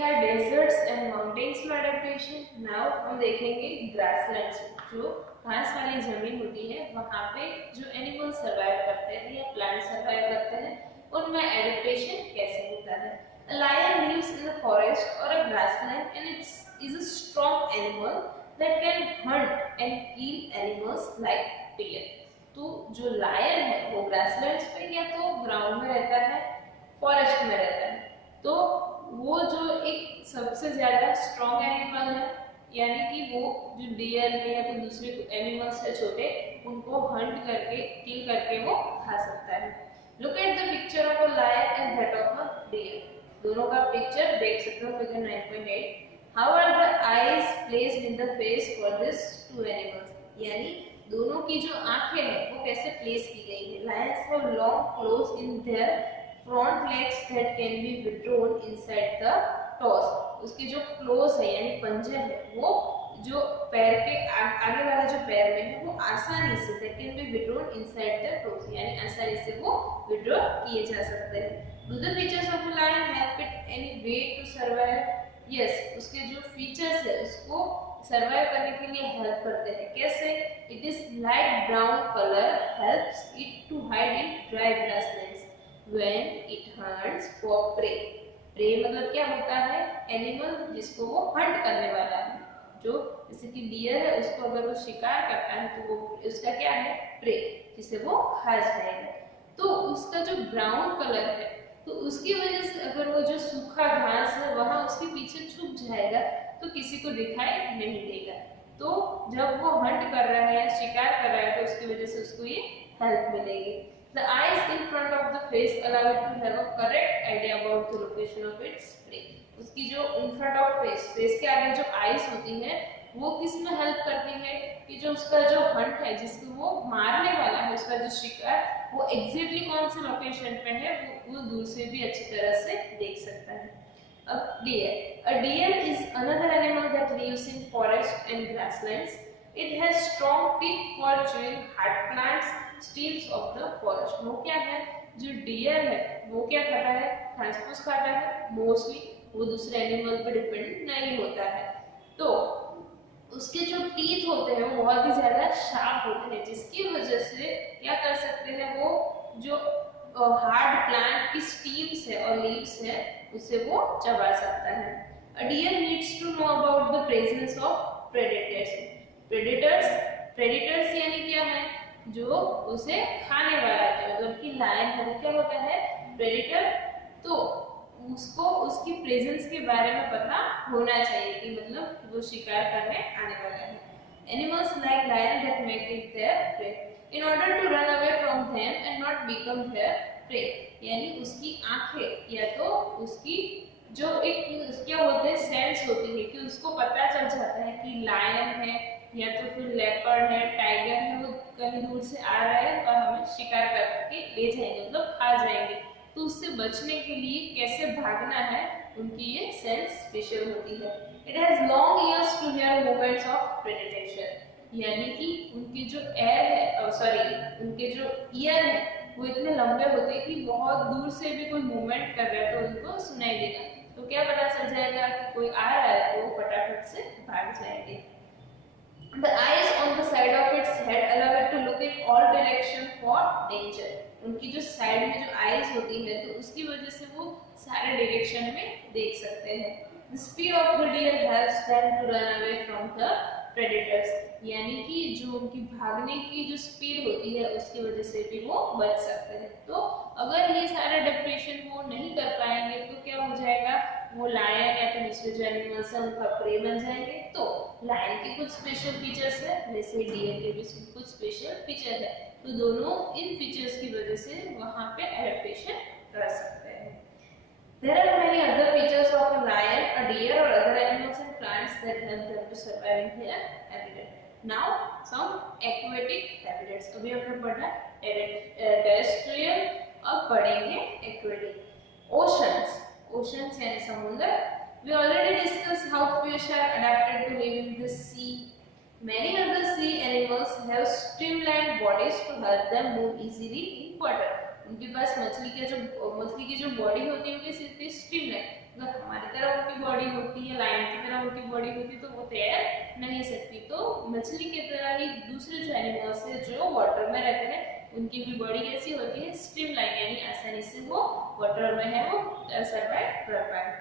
देखा desserts and mountains में adaptation. Now हम देखेंगे ग्रासलैंड्स, जो घास वाली जमीन होती है वहाँ पे जो एनिमल सर्वाइव करते हैं या प्लांट सर्वाइव करते हैं, उनमें एडेप्टेशन कैसे होता है। A lion lives in a forest or a grassland and it is a strong animal that can hunt and kill animals like deer। तो जो लायन है वो ग्रासलैंड्स पे या तो ग्राउंड में रहता है, फॉरेस्ट में रहता है, तो वो जो एक सबसे ज्यादा स्ट्रॉन्ग एनिमल है, यानी कि वो जो डियर है या तो दूसरे एनिमल्स है छोटे, उनको हंट करके किल करके वो खा सकता है। Look at the picture of a lion and that of a deer. दोनों का पिक्चर देख सकते हो figure 9.8। How are the eyes placed in the face for this two animals, यानी दोनों की जो आंखें हैं वो कैसे प्लेस की गई है। Lions have long close in their front legs that can be withdrawn inside the toss. उसके जो क्लोज है यानी पंजे है वो जो पैर के आगे वाला जो पैर में है वो आसानी से that can be withdrawn inside the toes, यानी आसानी से वो विथड्रॉ किए जा सकते हैं। Do the features of a lion help it any way to survive? Yes, उसके जो फीचर्स है उसको सर्वाइव करने के लिए हेल्प करते हैं। कैसे? It is light brown colour helps it to hide in dry grasslands when it hunts for prey. Prey मतलब क्या होता है? एनिमल जिसको वो हंट करने वाला है, जो जैसे कि डियर है उसको अगर वो शिकार करता है तो वो उसका क्या है? प्रे, जिसे वो खा जाएगा। तो उसका जो ब्राउन कलर है तो उसकी वजह से अगर वो जो सूखा घास है वहां उसके पीछे छुप जाएगा तो किसी को दिखाई नहीं देगा। तो जब वो हंट कर रहा है या शिकार कर रहा है तो उसकी वजह से उसको ये हेल्प मिलेगी। The eyes in front of the face allow it to have a correct idea about the location of its prey। उसकी जो in front of face, face के आगे जो eyes होती है वो किस में हेल्प करती है कि जो उसका जो हंट है जिसको वो मारने वाला है, उसका जो शिकार वो एग्जैक्टली कौन से लोकेशन पे है वो दूर से भी अच्छी तरह से देख सकता है। अब dear, a deer is another animal that lives in forest and grasslands। It has strong teeth for chewing hard plants, stems of the forest। वो क्या है? जो डियर है वो क्या खाता है? घास फूस खाता है मोस्टली, वो दूसरे एनिमल पे डिपेंड नहीं होता है। तो उसके जो टीथ होते हैं वो बहुत ही ज्यादा शार्प होते हैं, जिसकी वजह से क्या कर सकते हैं, वो जो हार्ड प्लांट की स्टीम्स है और लीव्स है उसे वो चबा सकता है। A deer needs to know about the presence of predators। predators यानी क्या है? जो उसे खाने वाला है, मतलब कि लायन है वो क्या होता है? प्रेडेटर। तो उसको उसकी प्रेजेंस के बारे में पता होना चाहिए कि मतलब वो शिकार करने आने वाला है। Animals like lion that make it their prey in order to run away from them and not become their prey। यानी उसकी आंखें या तो उसकी जो एक क्या बोलते हैं सेंस होती है कि उसको पता चल जाता है कि लायन है या तो फिर लेपर्ड है, टाइगर है, वो कहीं दूर से आ रहा है और हमें शिकार करके ले जाएंगे, मतलब खा जाएंगे। तो उससे बचने के लिए कैसे भागना है उनकी ये सेंस स्पेशल होती है। It has long ears to hear movements of predation, यानी कि उनके जो उनके जो ईयर है वो इतने लंबे होते हैं कि बहुत दूर से भी कोई मूवमेंट कर रहा है तो उनको सुनाई देगा। तो क्या पता चल जाएगा कि कोई आ रहा है तो वो फटाफट से भाग जाएंगे। The eyes on the side of its head allow it to look in all direction for danger। उनकी जो साइड में जो आईज होती है तो उसकी वजह से वो सारे डायरेक्शन में देख सकते हैं। The speed of the deer helps them to run away from the predators। यानी कि जो उनकी भागने की जो स्पीड होती है उसकी वजह से भी वो बच सकते हैं। तो अगर ये सारे एडेप्टेशन वो नहीं कर पाएंगे तो क्या हो जाएगा? वो लायन या तो दूसरे जो एनिमल्स है उनका प्रे बन जाएंगे। तो लायन के कुछ स्पेशल फीचर्स है, वैसे डियर के भी कुछ स्पेशल फीचर है, तो दोनों इन फीचर्स की वजह से वहां पे एडेप्टेशन कर सकते हैं। There are many other features of a lion, a deer or other animals and plants that help them to survive in their habitat। Now some aquatic habitats। अभी हमने पढ़ा टेरेस्ट्रियल, अब पढ़ेंगे aquatic। ओशंस यानी समुद्र। We already discussed how fish are adapted to live in the sea। Many other sea animals have streamlined bodies to help them move easily in water। उनके पास मछली की जो बॉडी होती है वो कितनी स्ट्रीमलाइन, अगर हमारी तरह उनकी बॉडी होती है, लाइन की तरह उनकी बॉडी होती तो वो तैर नहीं सकती। तो मछली की तरह ही दूसरे जो एनिमल्स है जो वाटर में रहते हैं उनकी भी बॉडी कैसी होती है, स्ट्रीमलाइन, यानी आसानी से वो वाटर में है वो सर्वाइव कर पाए।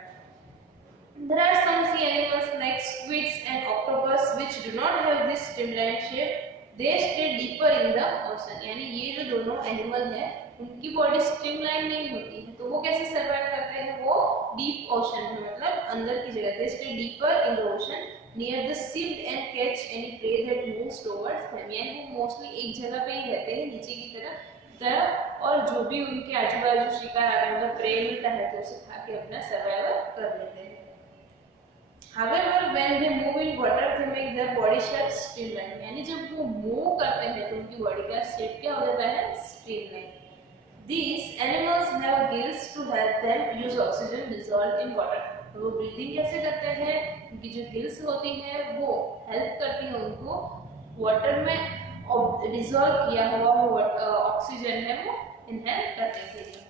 There are some sea animals like squids and octopus which do not have this streamline shape. They stay deeper in the ocean. यानी ये जो दोनों एनिमल है उनकी बॉडी स्ट्रीमलाइन नहीं होती है, तो वो कैसे सर्वाइव करते हैं, वो डीप ओशन में, मतलब अंदर की जगह। They stay deeper in the ocean near the silt and catch any prey that moves towards them. यानी वो मोस्टली एक जगह पे ही रहते हैं नीचे की तरफ, और जो भी उनके आजू बाजू शिकार आ रहा है, मतलब प्रे मिलता है तो उसे खा के अपना सर्वाइवल कर लेते हैं। However, when they move in water, they make their body shape streamline. यानी जब वो मूव करते हैं तो उनकी बॉडी का शेप क्या हो जाता है, streamline. These animals have gills to help them use oxygen dissolved in water. तो वो ब्रीदिंग कैसे करते हैं, उनकी जो गिल्स होती है वो हेल्प करती है उनको वाटर में डिसॉल्व किया हुआ वो ऑक्सीजन है वो इनहेल करने के लिए।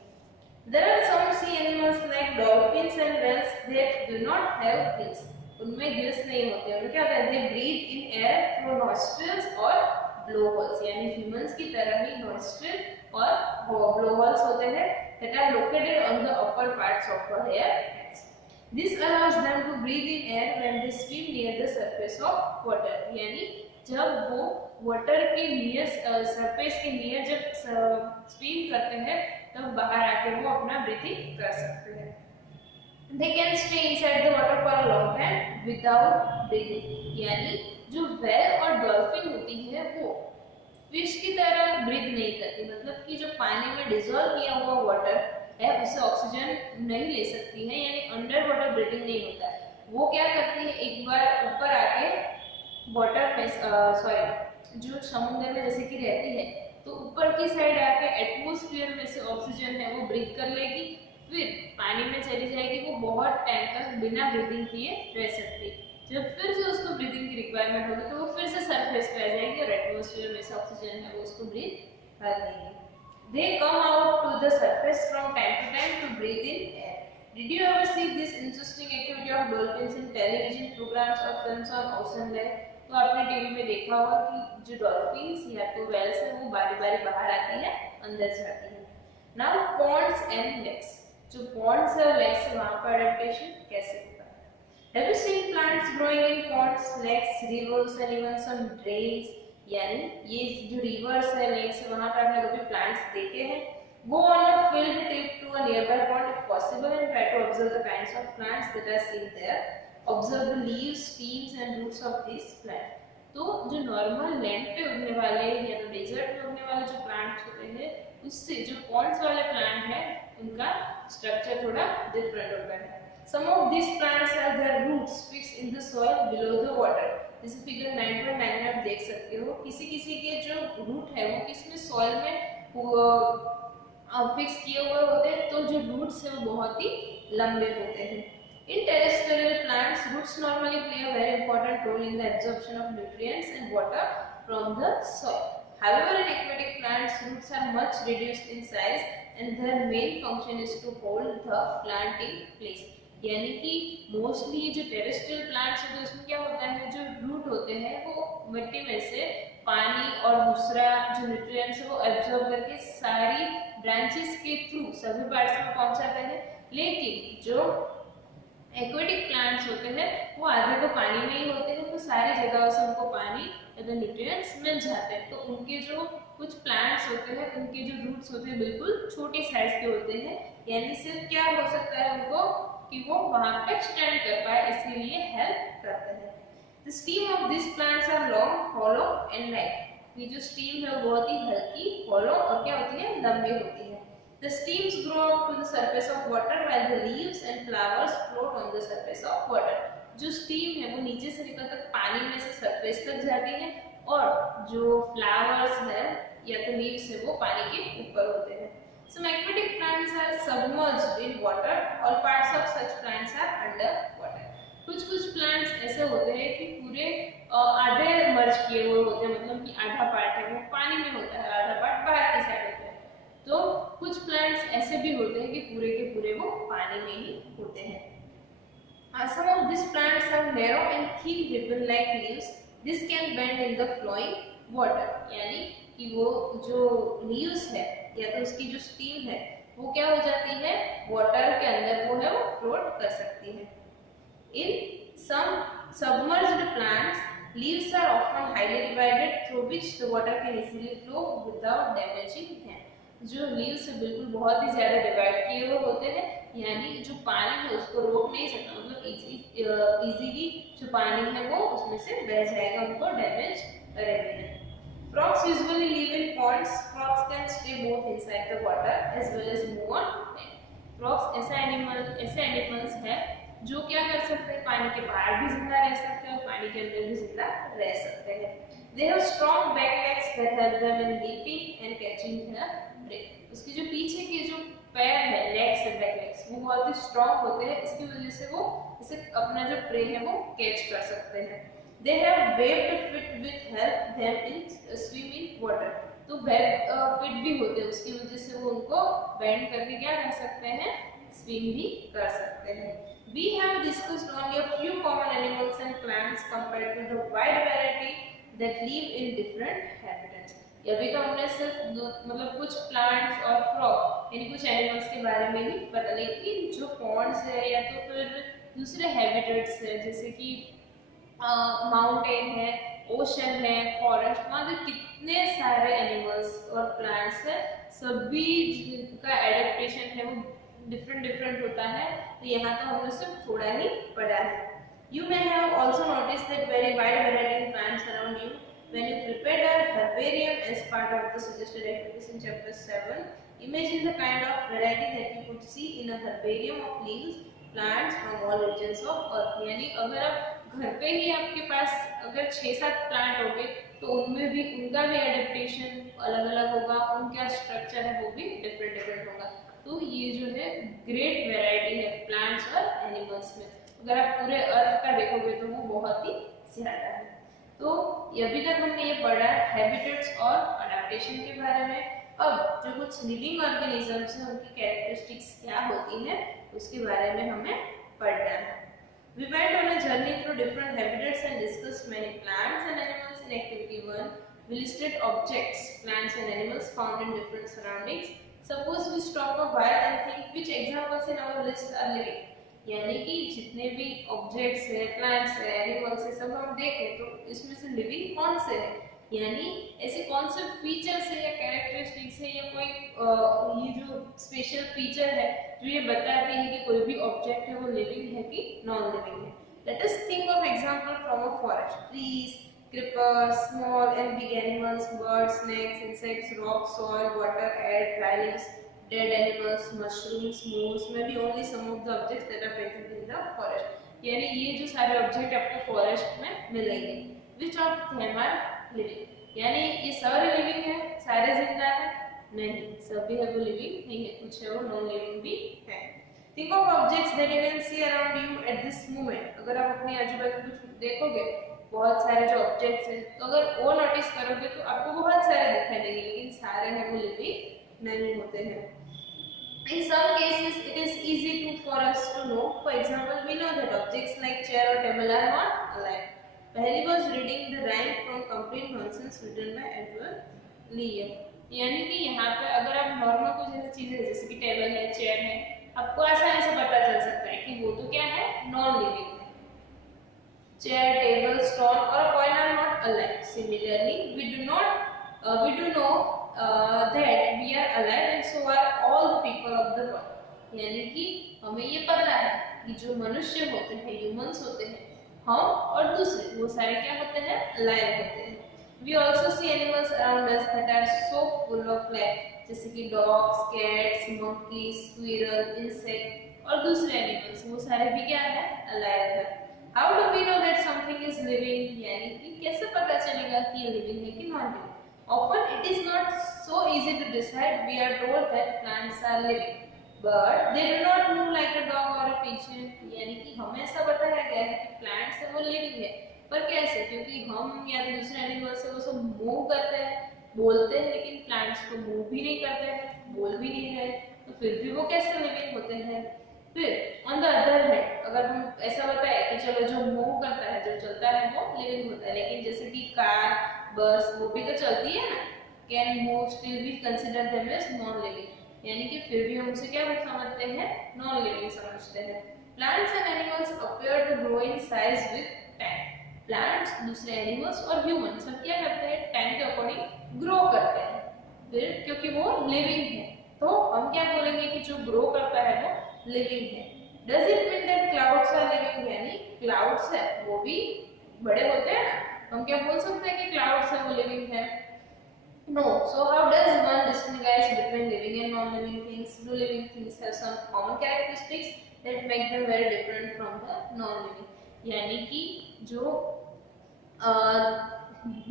There are some sea animals like dolphins and whales that do not have gills. उनमें गिल्स नहीं होते, उनमें क्या होता है, they breathe in air through nostrils और blowholes, यानी humans की तरह ही nostril और blowholes होते हैं that are located on the upper parts of their heads. This allows them to breathe in air when they swim near the surface of water. यानी जब वो वाटर के नियर सरफेस के नियर जब swim करते हैं तब बाहर आके वो अपना ब्रीथिंग कर सकते हैं। They can stay inside the water for a long time without breathing. यानी जो व्हेल और डॉल्फिन होती है वो फिश की तरह ब्रीथ नहीं करती, मतलब कि जो पानी में डिसॉल्व किया हुआ वाटर है उसे ऑक्सीजन नहीं ले सकती है, यानी अंडर वाटर ब्रीथिंग नहीं होता है। वो क्या करती है, एक बार ऊपर आके वाटर में जो समुद्र में जैसे कि रहती है तो ऊपर की साइड आके एटमॉस्फेयर में से ऑक्सीजन है वो ब्रीथ कर लेगी, फिर पानी में चली जाएगी, वो बहुत टाइम तक बिना ब्रीदिंग किए रह सकती। जब फिर से उसको ब्रीदिंग की रिक्वायरमेंट होगी तो वो फिर से सरफेस पे आ जाएगी और एटमॉस्फेयर में से ऑक्सीजन है वो उसको ब्रीथ कर लेगी। They come out to the surface from time to time to breathe in air. Did you ever see this interesting activity of dolphins in television programs or films on ocean life? तो आपने TV में देखा होगा कि जो dolphins या तो Wales है वो बारी-बारी बाहर आती है, अंदर जाती है। Now ponds and lakes. जो ponds है और lakes है वहाँ पर adaptation कैसे होता है? Have you seen plants growing in ponds, lakes, rivers and even some drains? यानी ये जो rivers है, lakes है वहाँ पर आपने कभी plants देखे हैं? Go on a field trip to a nearby pond if possible and try to observe the kinds of plants that are seen there. Observe the leaves, stems and roots of this plant. तो जो normal land पे उगने वाले या तो desert पे उगने वाले जो प्लांट्स होते हैं उससे जो पॉन्ड्स वाले प्लांट है उनका स्ट्रक्चर थोड़ा डिफरेंट होता है। Some of these plants have their roots fixed in the soil below the water. जैसे फिगर 9.9 में आप देख सकते हो, किसी के जो रूट है वो किसमें सॉइल में फिक्स किए हुए होते हैं, तो जो रूट्स है वो बहुत ही लंबे होते हैं। In terrestrial plants, roots normally play a very important role in the absorption of nutrients and water from the soil. However, in aquatic plants, roots are much reduced in size and their main function is to hold the plant in place. यानी कि mostly जो terrestrial plants होते हैं उसमें क्या होता है, जो रूट होते हैं वो मिट्टी में से पानी और दूसरा जो न्यूट्रिएंट्स है वो एब्जॉर्ब करके सारी ब्रांचेस के थ्रू सभी पार्ट्स में पहुंचाते हैं। लेकिन जो एक्वेटिक प्लांट्स होते हैं वो आधे तो पानी में ही होते हैं, तो सारी जगहों से उनको पानी या तो न्यूट्रिएंट्स मिल जाते हैं। तो उनके जो कुछ प्लांट्स होते हैं उनके जो रूट्स होते हैं बिल्कुल छोटे साइज के होते हैं, यानी सिर्फ क्या हो सकता है उनको कि वो वहाँ पे स्टैंड कर पाए, इसलिए हेल्प करते हैं। The stem of these plants are long, hollow and light. ये जो स्टीम है वो बहुत ही हल्की, hollow और क्या होती है, लंबी होती है। The stems grow up to the surface of water while the leaves and flowers float on the surface of water. जो स्टीम है वो नीचे से निकलकर पानी में से सरफेस तक जाती है और जो फ्लावर्स है या तो लीव्स है वो पानी के ऊपर होते हैं। Some aquatic plants are submerged in water. All parts of such plants are under water. कुछ प्लांट्स ऐसे होते हैं कि पूरे आधे मर्ज किए हुए होते हैं, मतलब कि आधा पार्ट है वो पानी में होता है, आधा पार्ट बाहर की साइड होता है। तो कुछ पानी में ही होते हैं। Some of these plants have narrow and thin ribbon-like leaves. This can bend in the flowing water. यानी कि वो जो leaves है या तो उसकी जो stem है वो क्या हो जाती है, water के अंदर वो है वो float कर सकती है। In some submerged plants, leaves are often highly divided, through which the water can easily flow without damaging them. जो लीव्स से बिल्कुल बहुत ही ज्यादा डिवाइड किए हुए होते हैं, यानी जो पानी है उसको रोक नहीं सकता, मतलब इजीली जो पानी है वो उसमें से बह जाएगा, उनको डैमेज करेंगे नहीं। Frogs usually live in ponds. Frogs can stay both inside the water as well as move on land. Frogs ऐसे एनिमल्स है जो क्या कर सकते हैं, पानी के बाहर भी जिंदा रह सकते हैं और पानी के अंदर भी जिंदा रह सकते हैं। They have strong back legs that help them in leaping and catching their prey. उसकी जो पीछे के जो पैर है, लेग्स है, बैक लेग्स, वो बहुत ही स्ट्रॉन्ग होते हैं, इसकी वजह से वो इसे अपना जो प्रे है वो कैच कर सकते हैं। They have webbed feet which help them in swim in water. तो वेब फीट भी होते हैं, उसकी वजह से वो उनको बेंड करके क्या कर सकते हैं, स्विम भी कर सकते हैं। We have discussed only a few common animals and plants compared to the wide variety that live in different habitats. अभी तो हमने सिर्फ मतलब कुछ प्लांट्स और फ्रॉग यानी कुछ एनिमल्स के बारे में ही पता, लेकिन जो पॉन्ड्स है या तो फिर दूसरे हैबिटेट्स है जैसे कि माउंटेन है, ओशन है, फॉरेस्ट, वहाँ पे कितने सारे एनिमल्स और प्लांट्स है, सभी का एडेप्टेशन है वो डिफरेंट होता है। तो यहाँ तो हमने सिर्फ थोड़ा ही पढ़ा है। You may have also noticed that very wide variety of plants around you when you prepared a herbarium as part of the suggested activities in chapter 7. Imagine the kind of variety that you could see in a herbarium of leaves, plants from all regions of earth. यानी अगर आप घर पे ही आपके पास अगर 6-7 plant होंगे तो उनमें भी उनका भी एडेप्टेशन अलग-अलग होगा, उनका स्ट्रक्चर है वो भी डिफरेंट होगा। तो ये जो है ग्रेट वैरायटी है प्लांट्स और एनिमल्स में। अगर आप पूरे अर्थ का देखोगे तो वो बहुत ही ज्यादा है। तो अभी तक हमने ये पढ़ा हैबिटेट्स और अडैप्टेशन के बारे में। अब जो कुछ लिविंग ऑर्गेनिजम्स हैं उनकी कैरेक्टरिस्टिक्स क्या होती हैं उसके बारे में हमें पढ़ना है। We went on a journey through different habitats and discussed many plants and animals in activity 1. We listed objects, plants and animals found in different surroundings. Suppose we stop a while and think which examples in our list are living. यानी कि जितने भी objects है, plants है, animals है, सब हम देखें तो इसमें से लिविंग कौन से है, यानी ऐसे कौन से फीचर्स है या कैरेक्टरिस्टिक्स है या कोई ये जो स्पेशल फीचर है जो ये बताती है कि कोई भी ऑब्जेक्ट है वो लिविंग है कि नॉन लिविंग है। Let us think of example from a forest. Trees, creepers, small and big animals, birds, snakes, insects, rocks, soil, water, air, dry leaves, dead animals, mushrooms, moss, maybe only some of the objects that are present in the forest. यानी ये जो सारे object आपको forest में मिलेंगे। Which of them are living? यानी ये सारे लिविंग है, सारे जिंदा है? नहीं, सभी है वो लिविंग नहीं है, कुछ है वो नॉन लिविंग भी है। Think of objects that you can see around you at this moment. अगर आप अपने आजू-बाजू कुछ देखोगे, बहुत सारे जो ऑब्जेक्ट्स हैं, तो अगर वो नोटिस करोगे तो आपको बहुत सारे दिखाई देंगे, लेकिन सारे हैं वो लिविंग नहीं होते हैं। In some cases, it is easy for us to know. For example, we know that objects like chair or table are not alive. Pehli was reading the rhyme from Complete Nonsense written by Edward Lear. यानी कि यहाँ पे अगर आप normal कुछ ऐसी चीजें जैसे कि टेबल है, चेयर है, आपको आसानी से पता चल सकता है कि वो तो क्या है, नॉन लिविंग है। Chair, table, stone or coin are not alive. Similarly, we do know that we are alive and so are all the people of the world. यानी कि हमें ये पता है कि जो मनुष्य होते हैं, ह्यूमंस होते हैं, हम और दूसरे वो सारे क्या होते हैं, alive होते हैं। We also see animals around us that are so full of life, जैसे कि dogs, cats, monkeys, squirrel, insect और दूसरे animals, वो सारे भी क्या है, alive है। How do we know that something is living? यानी कि कैसे पता चलेगा कि ये living है कि non living? Often it is not so easy to decide. We are told that plants are living, but they do not move like a dog or a pigeon. यानी कि हमें ऐसा बताया गया है कि plants है वो living है, पर कैसे? क्योंकि हम या दूसरे एनिमल्स है वो सब मूव करते हैं, बोलते हैं, लेकिन प्लांट्स को मूव भी नहीं करते हैं, बोल भी नहीं रहे, तो फिर भी वो कैसे लिविंग होते हैं? फिर ऑन द अदर हैंड अगर हम ऐसा बताए कि चलो जो मूव करता है, जो चलता है वो लिविंग होता है, लेकिन जैसे कि कार, बस वो भी तो चलती है ना, can move still we consider them as non living, यानी कि फिर भी हम उसे क्या समझते हैं, नॉन लिविंग समझते हैं। Plants and animals appear to grow in size with time. Plants, दूसरे एनिमल्स और ह्यूमन सब क्या करते हैं, टाइम के अकॉर्डिंग ग्रो करते हैं, फिर क्योंकि वो लिविंग है तो हम क्या बोलेंगे कि जो ग्रो करता है वो लिविंग है। Does it mean that clouds are living, यानी क्लाउड्स है वो भी बड़े होते हैं ना, हम क्या बोल सकते हैं कि क्लाउड्स है वो लिविंग है? No. So how does one distinguish between living and non-living things? Do living things have some common characteristics that make them very different from the non-living? यानी कि जो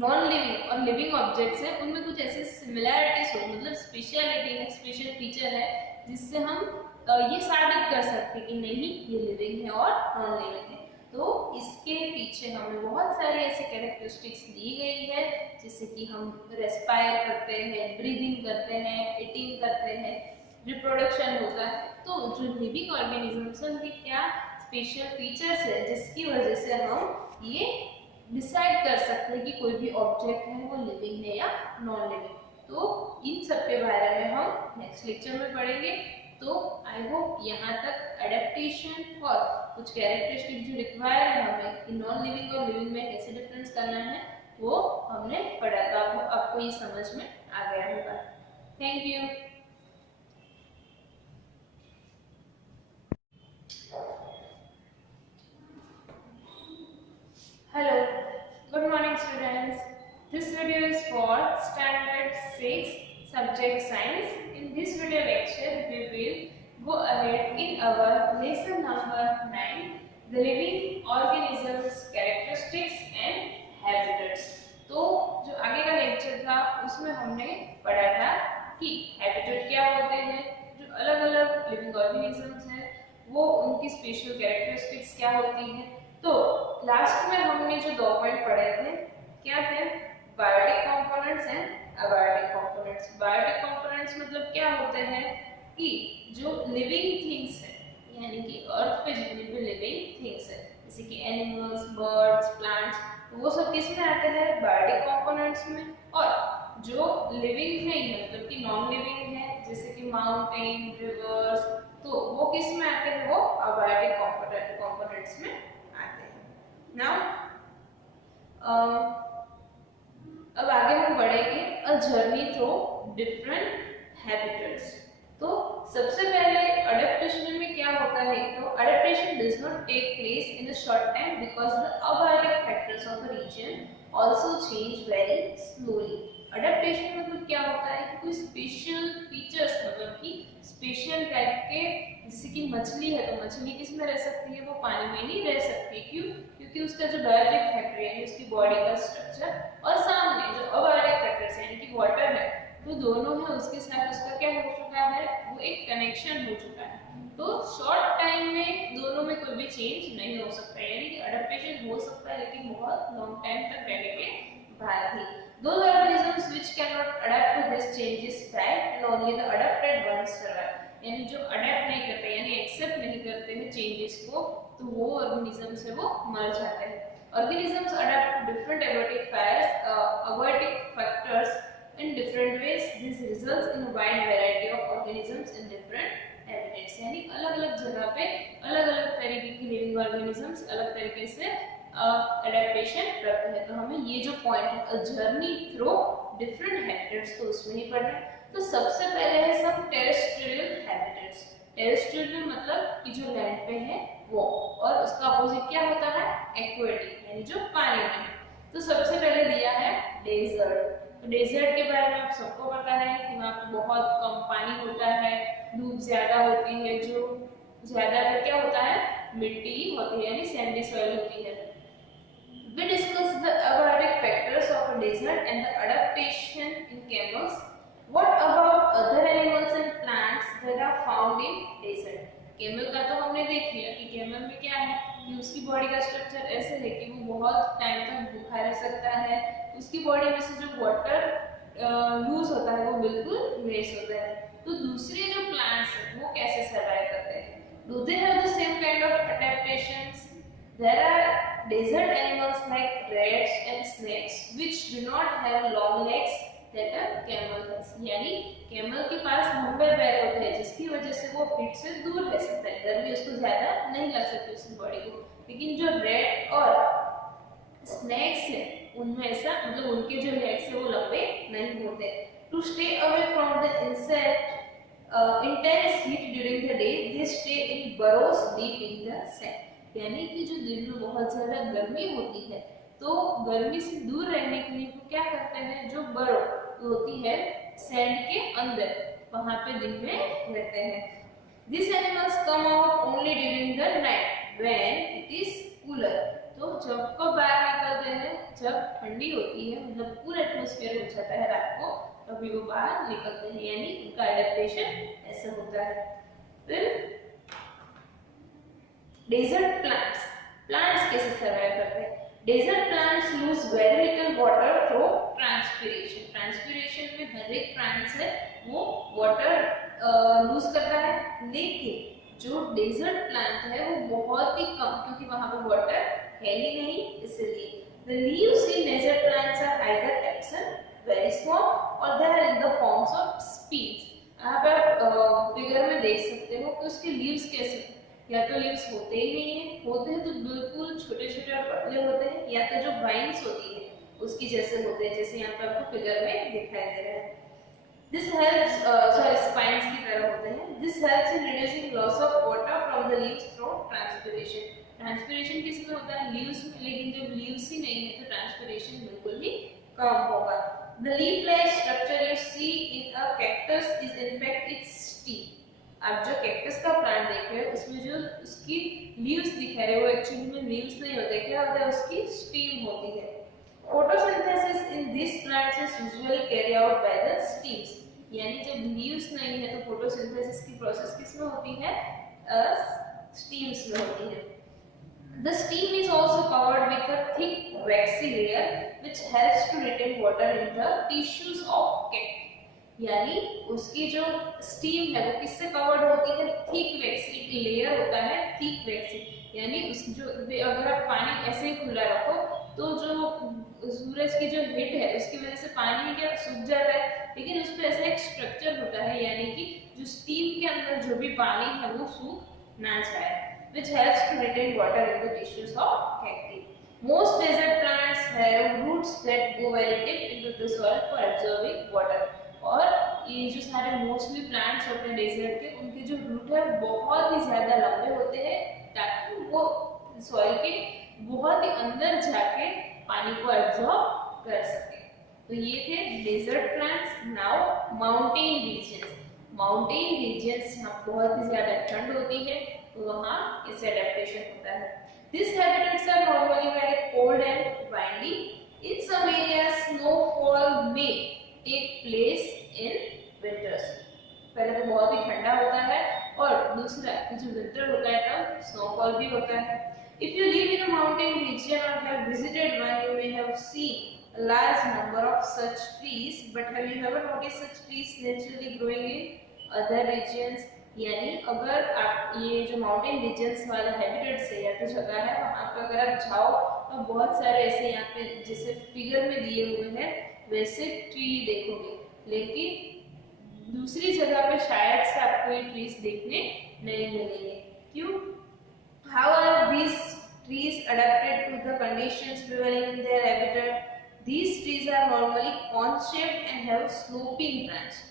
नॉन लिविंग और लिविंग ऑब्जेक्ट्स हैं उनमें कुछ ऐसे similarities हो, मतलब स्पेशलिटी है, स्पेशल फीचर है जिससे हम ये साबित कर सकते हैं कि नहीं ये लिविंग है और नॉन लिविंग है। तो इसके पीछे हमें बहुत सारे ऐसे कैरेक्टरिस्टिक्स दी गई है, जैसे कि हम रेस्पायर करते हैं, ब्रीदिंग करते हैं, ईटिंग करते हैं, रिप्रोडक्शन होता है। तो जो लिविंग ऑर्गेनिजम्स हैं उनके क्या स्पेशल फीचर्स है जिसकी वजह से हम ये डिसाइड कर सकते हैं कि कोई भी ऑब्जेक्ट है वो लिविंग है या नॉन लिविंग। तो इन सब के बारे में हम नेक्स्ट लेक्चर में पढ़ेंगे। तो आई होप यहाँ तक एडेप्टेशन और कुछ कैरेक्टरिस्टिक जो रिक्वायर है हमें कि नॉन लिविंग और लिविंग में कैसे डिफरेंस करना है वो हमने पढ़ा था, आपको ये समझ में आ गया होगा। Thank you. Hello, good morning students. This video is for standard 6 subject science. In this video lecture we will go ahead in our lesson number 9, the living organisms characteristics and habitats. तो जो आगे का lecture था उसमें हमने पढ़ा था कि हैबिटेट क्या होते हैं, जो अलग अलग लिविंग ऑर्गेनिजम्स हैं वो उनकी स्पेशल कैरेक्टरिस्टिक्स क्या होती हैं। तो लास्ट में हमने जो 2 पॉइंट पढ़े थे क्या थे, biotic components and abiotic components. Biotic components मतलब क्या होते हैं कि जो लिविंग थिंग्स है, यानी कि अर्थ पे जितने भी लिविंग थिंग्स है जैसे कि एनिमल्स, बर्ड्स, प्लांट्स, तो वो सब किस में आते हैं, बायोटिक कंपोनेंट्स में। और जो लिविंग नहीं है मतलब कि नॉन लिविंग है जैसे कि माउंटेन, रिवर्स, तो वो किस में आते हैं, वो अबायोटिक कंपोनेंट्स में आते हैं। नाउ अब आगे हम बढ़ेंगे a journey through different habitats. तो सबसे पहले अडेप्टेशन में क्या होता है, तो adaptation does not take place in a short time because the abiotic factors of the region also change very slowly. Adaptation मतलब क्या होता है कि कोई स्पेशल फीचर्स मतलब कि स्पेशल टाइप के, जैसे कि मछली है तो मछली किस में रह सकती है, वो पानी में नहीं रह सकती, क्यों, क्योंकि उसका जो बायोटिक फैक्टर यानी उसकी बॉडी का स्ट्रक्चर और सामने जो अबायोटिक फैक्टर्स यानी कि वाटर है तो दोनों है उसके साथ उसका क्या हो चुका है, वो एक कनेक्शन हो चुका है। तो शॉर्ट टाइम में दोनों में कोई भी चेंज नहीं हो सकता, यानी कि अडेप्टेशन हो सकता है लेकिन बहुत लॉन्ग टाइम तक रहने के बाद ही। Those organisms which cannot adapt to this changes die and only the adapted ones survive. यानी जो अडेप्ट नहीं करते यानी एक्सेप्ट नहीं करते हैं चेंजेस को, तो वो ऑर्गेनिजम्स है वो मर जाते हैं। Organisms adapt to different abiotic factors in different ways. This results in a wide variety of organisms in different habitats. यानी अलग-अलग जगह पे अलग-अलग तरीके की लिविंग ऑर्गेनिजम्स अलग तरीके से एडेप्टेशन करते हैं। तो हमें ये जो पॉइंट है अ जर्नी थ्रू डिफरेंट हैबिटेट्स, तो उसमें ही पढ़ना है। तो सबसे पहले है सब टेरेस्ट्रियल हैबिटेट्स। टेरेस्ट्रियल मतलब कि जो लैंड पे है वो, और उसका अपोजिट क्या होता है, एक्वेटिक यानी जो पानी में है। तो सबसे पहले दिया है डेजर्ट। तो डेजर्ट के बारे में आप सबको पता है कि वहाँ पे बहुत कम पानी होता है, धूप ज्यादा होती है, जो ज्यादातर क्या होता है, मिट्टी होती है यानी सैंडी सॉइल होती है। We discussed the abiotic factors of a desert and the adaptation in camels. What about other animals and plants that are found in desert? Camel का तो हमने देख लिया कि कैमल में क्या है कि उसकी बॉडी का स्ट्रक्चर ऐसे है कि वो बहुत टाइम तक भूखा रह सकता है, उसकी बॉडी में से जो वाटर लूज होता है वो बिल्कुल वेस्ट होता है। तो दूसरे जो प्लांट्स हैं वो कैसे सर्वाइव करते हैं, Do they have the same kind of adaptations? There are desert animals like rats and snakes which do not have long legs that a camel has. यानी camel के पास लंबे पैर होते हैं जिसकी वजह से वो हीट से दूर रह सकता है, गर्मी उसको ज्यादा नहीं लग सकती उसकी बॉडी को। लेकिन जो रैट और स्नेक्स है उनमें ऐसा मतलब उनके जो लेग्स है वो लंबे नहीं होते। To stay away from the insect intense heat during the day, they stay in burrows deep in the sand. यानी कि जो दिन में बहुत ज्यादा गर्मी होती है तो गर्मी से दूर रहने के लिए वो क्या करते हैं, जो बरो होती है सैंड के अंदर वहां पे दिन में रहते हैं। These animals come out only during the night when it is cooler. तो जब कब बाहर निकलते हैं, जब ठंडी होती है मतलब पूरा एटमॉस्फेयर हो जाता है रात को, तभी वो बाहर निकलते हैं, यानी उनका एडेप्टेशन ऐसा होता है। फिर डेजर्ट प्लांट्स, प्लांट्स कैसे सर्वाइव करते हैं? Desert plants lose very little water through transpiration. Transpiration में हर एक प्लांट्स है वो वाटर लूज करता है, लेकिन जो डेजर्ट प्लांट है वो बहुत ही कम, क्योंकि वहां पे वाटर है ही नहीं इसलिए। The leaves in desert plants are either absent, very small, or they are in the forms of spines. आप फिगर में देख सकते हो कि उसके लीव्स कैसे, या तो लीव्स होते ही नहीं है, होते हैं तो बिल्कुल छोटे छोटे और पतले होते हैं, या तो जो वाइन्स होती है उसकी जैसे होते हैं, जैसे यहाँ पे आपको फिगर में दिखाई दे रहा है। This helps, spines की तरह होते हैं। This helps in reducing loss of water from the leaves through transpiration. Transpiration किसमें होता है? लीव्स में, लेकिन जब लीव्स ही नहीं है तो ट्रांसपिरेशन बिल्कुल ही कम होगा। The leaf-like structure you see in a cactus is in fact its stem. आप जो कैक्टस का प्लांट देख रहे हो उसमें जो उसकी लीव्स दिखा रहे हो वो एक्चुअली में लीव्स नहीं होते, क्या होता है? उसकी स्टीम होती है। Photosynthesis in this plants is usually carry out by the stems. यानी जब लीव्स नहीं है तो फोटोसिंथेसिस की प्रोसेस किसमें होती है? स्टीम्स में होती है। The steam is also covered with a thick waxy layer which helps to retain water in the tissues of cactus. यानी उसकी जो स्टीम है वो किससे कवर्ड होती है? थिक वैक्सी, एक लेयर होता है थिक वैक्सी। यानी उस जो अगर आप पानी ऐसे ही खुला रखो तो जो सूरज की जो हीट है उसकी वजह से पानी क्या सूख जाता है, लेकिन उस पर ऐसा एक स्ट्रक्चर होता है यानी कि जो स्टीम के अंदर जो भी पानी है वो सूख ना जाए, which helps to retain water in the tissues of cacti. Most desert plants have roots that go very deep into the soil for absorbing water. और ये जो सारे मोस्टली प्लांट्स होते हैं डेजर्ट के, उनके जो रूट है बहुत ही ज्यादा लंबे होते हैं ताकि वो सॉइल के बहुत ही अंदर जाके पानी को एब्जॉर्ब कर सके। तो ये थे desert plants. Now mountain regions. Mountain regions जहाँ बहुत ही ज्यादा ठंड होती है तो वहाँ इससे एडेप्टेशन होता है। These habitats are normally very cold and windy. In some areas, snowfall may take place in winters. पहले तो बहुत ही ठंडा होता है और दूसरा जो विंटर होता है तब स्नोफॉल भी होता है। If you live in a mountain region or have visited one, you may have seen a large number of such trees. But have you ever noticed such trees naturally growing in other regions? यानी अगर आप ये जो mountain regions वाला habitats है या तो जगह है वहाँ पे अगर आप जाओ तो बहुत सारे ऐसे यहाँ पे जैसे फिगर में दिए हुए हैं वैसे ट्री देखोगे, लेकिन दूसरी जगह पे शायद से आपको ये ट्रीज देखने नहीं मिलेंगे। क्यों? How are these trees adapted to the conditions prevailing in their habitat? These trees are normally cone-shaped and have sloping branches.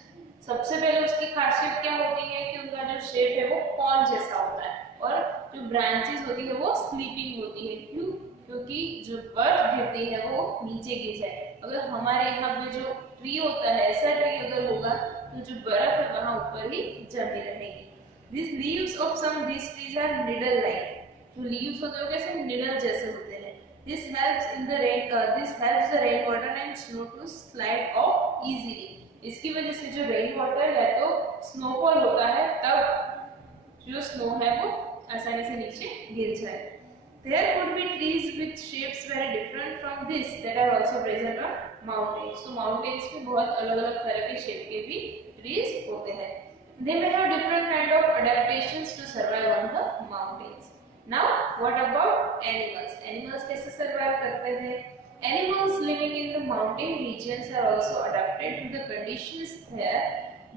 सबसे पहले उसकी खासियत क्या होती है कि उनका जो शेप है वो कॉन जैसा होता है और जो ब्रांचेस होती है वो स्लीपिंग होती है। क्यों? क्योंकि जो बर्फ गिरती है वो नीचे गिर जाए। अगर हमारे यहाँ पे जो ट्री होता है ऐसा ट्री अगर होगा तो जो बर्फ है वहाँ ऊपर ही जमी रहेगी। These leaves of some these trees are needle-like. जो leaves होते हैं कैसे needle जैसे होते हैं। This helps in the rain. This helps the rainwater and snow to slide off easily. इसकी वजह से जो रेन वाटर है तो स्नोफॉल होता है तब जो स्नो है वो आसानी से नीचे गिर जाए। There could be trees with shapes very different from this that are also present on mountains. तो माउंटेन्स में बहुत अलग अलग तरह के शेप के भी ट्रीज होते हैं। They may have different kind of adaptations to survive on the mountains. Now, what about animals? Animals कैसे survive करते हैं? Animals living in the mountain regions are also adapted to the conditions there.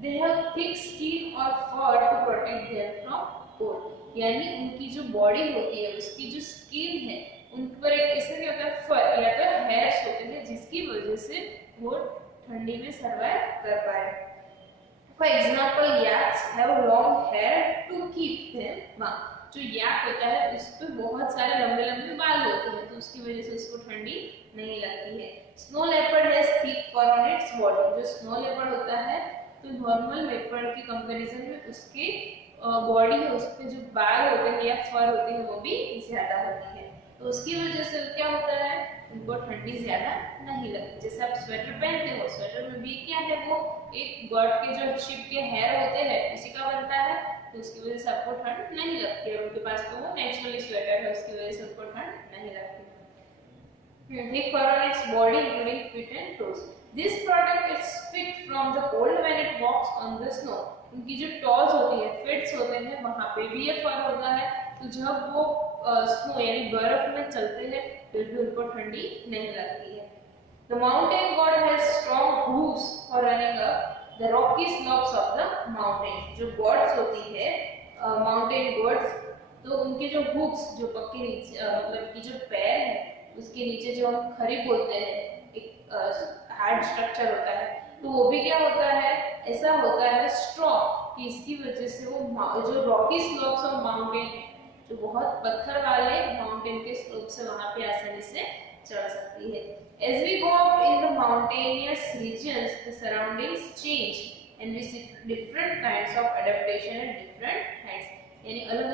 They have thick skin or fur to protect them from cold. यानी उनकी जो body होती है, उसकी जो स्किन है, उन पर एक ऐसे क्या होता है, फर या तो हेयर्स होते हैं, जिसकी वजह से वो ठंडी में सर्वाइव कर पाए. For example, yaks have long hair to keep them warm. जो याक होता है उस पे बहुत सारे लंबे लंबे बाल होते हैं, तो उसकी वजह से उसको ठंडी नहीं लगती है. Snow leopard has thick fur on its body. जो स्नो लेपर्ड होता है तो नॉर्मल लेपर्ड की कंपैरिजन में उसकी बॉडी है, उस पे जो बाल होते हैं या फर होते हैं वो भी ज्यादा होती है, तो उसकी वजह से क्या होता है, उनको ठंडी ज्यादा नहीं लगती. जैसे आप स्वेटर पहनते हो, स्वेटर में भी क्या है, वो एक बर्ड के जो शिप के हेयर होते हैं उसी का बनता है, तो उसकी वजह से आपको ठंड नहीं लगती है. उनके पास तो वो नेचुरली स्वेटर है, उसकी वजह से उनको ठंड नहीं लगती. Thick fur on its body including feet and toes. This product is fit from the cold when it walks on the snow. उनकी जो टॉज होती है, फिट्स होते हैं, वहाँ पे भी ये फर होता है, तो जब वो स्नो यानी बर्फ में चलते हैं फिर भी उनको ठंडी नहीं लगती है. The mountain god has strong hooves for running up the rocky slopes of the mountain. जो gods होती है mountain gods, तो उनके जो hooves, जो पक्के नीचे मतलब कि जो पैर है उसके नीचे जो हम खरी बोलते हैं, एक हार्ड स्ट्रक्चर होता है, तो वो भी क्या होता है, ऐसा होता है स्ट्रॉन्ग, कि इसकी वजह से वो जो रॉकी स्लोप्स ऑफ माउंटेन, जो बहुत पत्थर वाले माउंटेन के स्लोप से वहां पे आसानी से चढ़ सकती है. As we go up in the mountainous regions, the surroundings change and we see different kinds of adaptation at different heights. यानी अलग